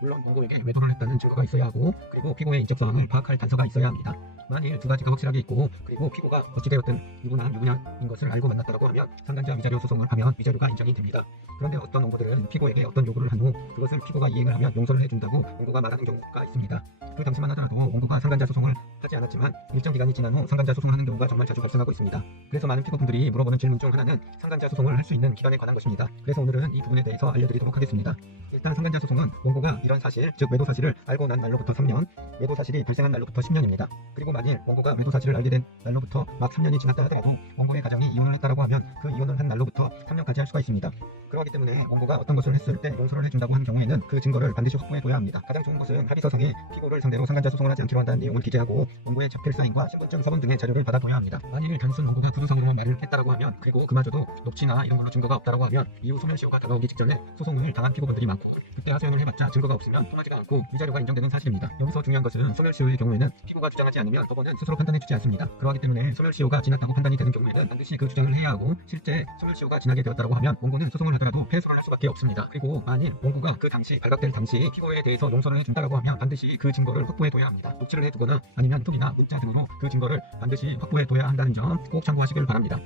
물론 원고에게 외도를 했다는 증거가 있어야 하고, 그리고 피고의 인적 사항을 파악할 단서가 있어야 합니다. 만일 두 가지가 확실하게 있고, 그리고 피고가 어찌되었든 누구나 누구냐인 것을 알고 만났다고 하면 상간자 위자료 소송을 하면 위자료가 인정이 됩니다. 그런데 어떤 원고들은 피고에게 어떤 요구를 한 후 그것을 피고가 이행을 하면 용서를 해준다고 원고가 말하는 경우가 있습니다. 그 당시만 하더라도 원고가 상간자 소송을 하지 않았지만 일정 기간이 지난 후 상간자 소송을 하는 경우가 정말 자주 발생하고 있습니다. 그래서 많은 피고분들이 물어보는 질문 중 하나는 상간자 소송을 할 수 있는 기간에 관한 것입니다. 그래서 오늘은 이 부분에 대해서 알려드리도록 하겠습니다. 일단 상간자 소송은 원고가 이런 사실, 즉 외도 사실을 알고 난 날로부터 3년, 외도 사실이 발생한 날로부터 10년입니다. 그리고 만일 원고가 외도 사실을 알게 된 날로부터 막 3년이 지났다 하더라도 원고의 가정이 이혼을 했다고 하면 그 이혼을 한 날로부터 3년까지 할 수가 있습니다. 그러기 때문에 원고가 어떤 것을 했을 때 용서를 해준다고 하는 경우에는 그 증거를 반드시 확보해둬야 합니다. 가장 좋은 것은 합의서상에 피고를 상대로 상간자 소송을 하지 않기로 한다는 내용을 기재하고 원고의 자필 사인과 신분증 서본 등의 자료를 받아둬야 합니다. 만일 단순 원고가 구두상으로만 말을 했다고 하면, 그리고 그마저도 녹취나 이런 걸로 증거가 없다고 하면 이후 소멸시효가 다가오기 직전에 소송을 당한 피고분들이 많고, 그때 하소연을 해봤자 증거가 없으면 통하지가 않고 위자료가 인정되는 사실입니다. 여기서 중요한 것은 소멸시효의 경우에는 피고가 주장하지 않으면 법원은 스스로 판단해주지 않습니다. 그러기 때문에 소멸시효가 지났다고 판단이 되는 경우에는 반드시 그 주장을 해야 하고, 실제 소멸시효가 지나게 되었다고 하면 원고는 소송을 하더라도 패소를 할 수밖에 없습니다. 그리고 만일 원고가 그 당시 발각될 당시 피고에 대해서 용서를 해준다고 하면 반드시 그 증거를 확보해둬야 합니다. 녹취를 해두거나 아니면 톡이나 문자 등으로 그 증거를 반드시 확보해둬야 한다는 점 꼭 참고하시길 바랍니다.